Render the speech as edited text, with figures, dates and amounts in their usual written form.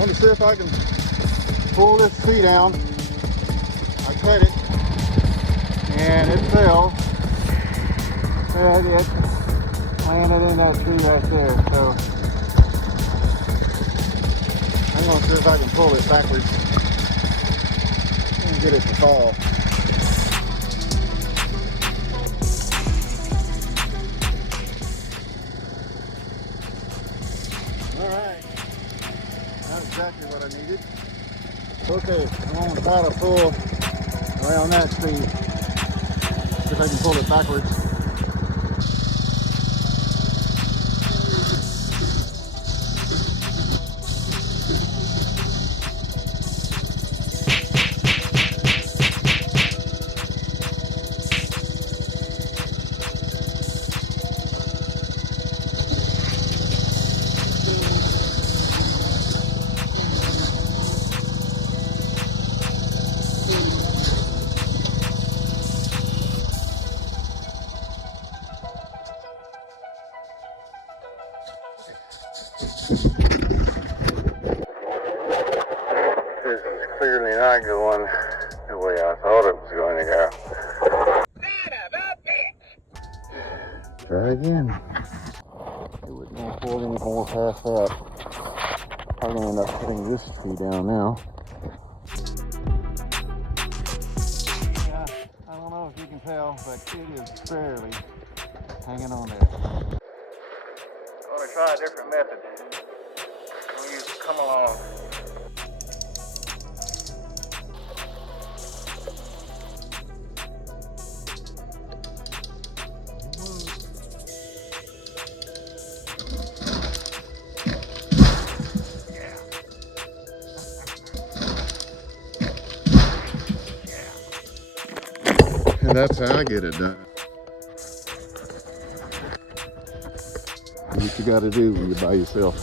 going to see if I can pull this tree down. I cut it and it fell. And it landed in that tree right there. So I'm going to see if I can pull it backwards and get it to fall. Alright, that's exactly what I needed. Okay, I'm going to try to pull around that tree. See if I can pull it backwards. This is clearly not going the way I thought it was going to go. Try again. It wouldn't go forward any more past that. I'm going to end up putting this tree down now. Yeah, I don't know if you can tell, but it is barely hanging on there. I'm going to try a different method. I'm going to use come along. And that's how I get it done. What you got to do when you're by yourself.